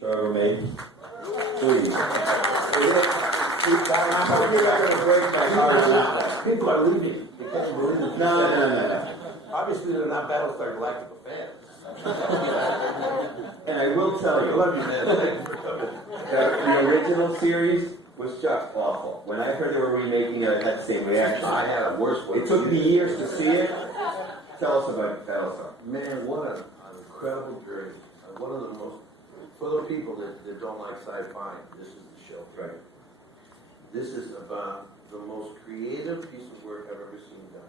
So mate, please. People are leaving. They can't believe it. No. Obviously, they're not Battlestar Galactica fans. And I will tell I you, love you, man. Thank you for coming. the original series was just awful. When I heard they were remaking it, I had the same reaction. I had a worse one. It took me years to see it. Tell us about Battlestar. Man, what an incredible journey. One of the most, for the people that don't like sci-fi, this is the show. Right. This is about the most creative piece of work I've ever seen done.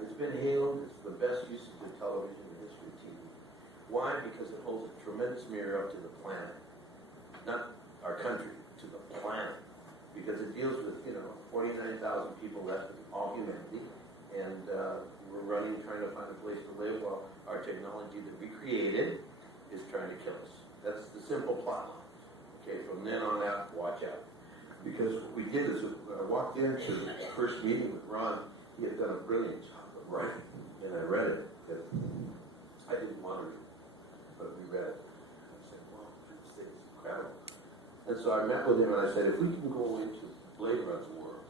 It's been hailed, it's the best use of television in the history of TV. Why? Because it holds a tremendous mirror up to the planet. Not our country, to the planet. Because it deals with, 49,000 people left, all humanity. And we're trying to find a place to live while our technology that we created is trying to kill us. That's the simple plot line. Okay, from then on out, watch out. Because what we did is, when I walked into the first meeting with Ron, he had done a brilliant job of writing. And I read it, because I didn't want to read it, but we read it. I said, wow, this thing is incredible. And so I met with him and I said, if we can go into Blade Runner's world,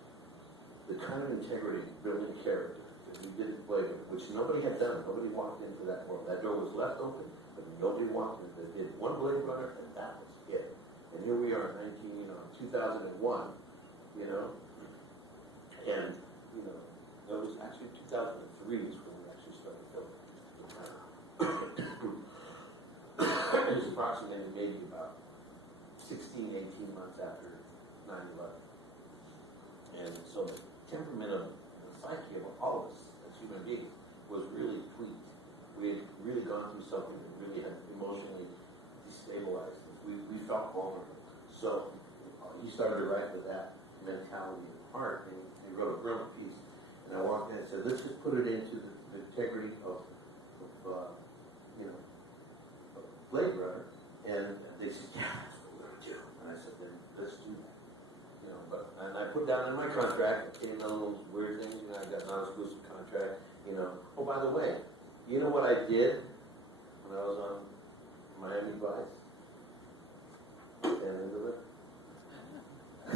the kind of integrity, building character that we did in Blade Runner, which nobody had done, nobody walked into that world. That door was left open, but nobody walked in. They did one Blade Runner and that was it. And here we are in 2001, and, it was actually 2003 is when we actually started filming. It was approximately maybe about 16, 18 months after 9/11. And so the temperament of the psyche of all of us as human beings was really tweaked. We had really gone through something that really had emotionally destabilized us. We felt vulnerable. So he started to write with that mentality in heart, and he wrote a brilliant piece. And I walked in and said, let's just put it into the integrity of Blade Runner. And they said, yeah, that's what we're going to do. And I said, then let's do that. And I put down in my contract, came down those weird things, I got an non-exclusive contract, Oh, by the way, you know what I did when I was on Miami Vice? Stand into it. I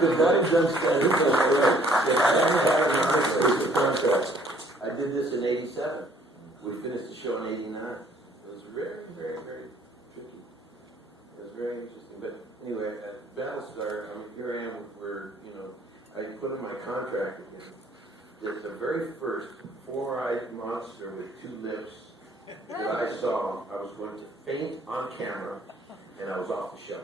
could not have done stand into it, if I hadn't had a non-exclusive contract. I did this in 87. We finished the show in 89. It was very, very, very tricky. It was very interesting. But anyway, at Battlestar, here I am where, I put in my contract with him that the very first four-eyed monster with two lips that I saw, I was going to faint on camera, and I was off the show.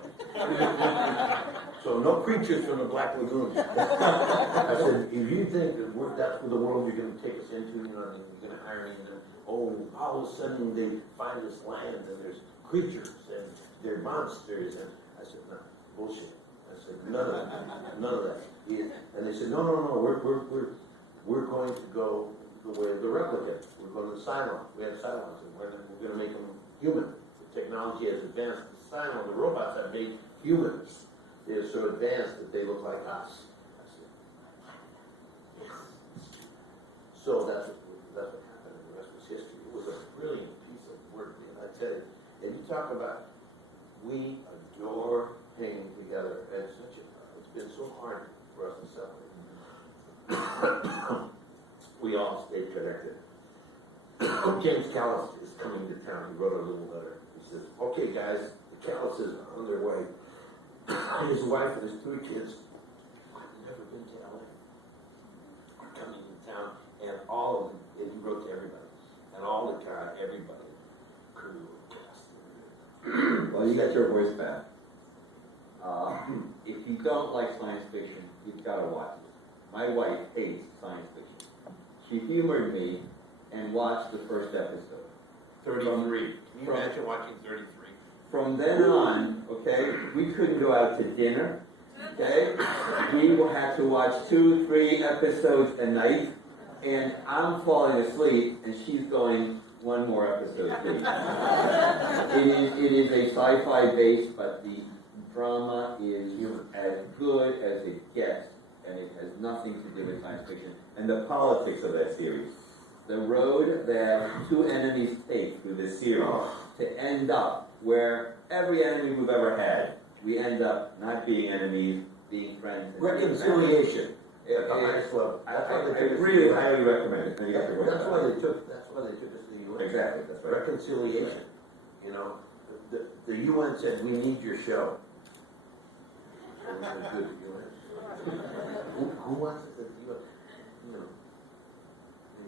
So no creatures from the Black Lagoon. I said, if you think that that's the world you're going to take us into, you're going to hire me, and then, all of a sudden they find this land, and there's creatures, and they're monsters, and I said, no, bullshit. I said, none of that. And they said, no, we're going to go the way of the replicant. We're going to the Cylons. We have Cylons, and we're going to make them human. The technology has advanced. The Cylons, the robots have made humans. They're so advanced that they look like us. I said, yes. So that's what happened, and the rest was history. It was a brilliant piece of work, and I tell you, and you talk about, we adore hanging together, and it's been so hard for us to separate. We all stayed connected. James Callis is coming to town. He wrote a little letter. He says, okay, guys, the Callises are on their way. His wife and his 3 kids, I've never been to LA, are coming to town, and all of them, and he wrote to everybody, and all the time, everybody, crew, cast. Well, you got your voice back. If you don't like science fiction, you've got to watch it. My wife hates science fiction. She humored me and watched the first episode. 33. Can you imagine watching 33? From then on, okay, we couldn't go out to dinner, okay? We had to watch 2, 3 episodes a night, and I'm falling asleep, and she's going, one more episode, please. It is a sci-fi base, but the drama is as good as it gets, and it has nothing to do with science fiction. And the politics of that series, the road that 2 enemies take through this series to end up where every enemy we've ever had, we end up not being enemies, being friends. and being family. Reconciliation at the highest level. I That's why they took us to really the UN. highly recommend it. I think it's a great That's why idea. they took us to the UN. Exactly, that's right. Reconciliation. You know, the UN said, we need your show. And we said, good, UN. Who wants it at the UN?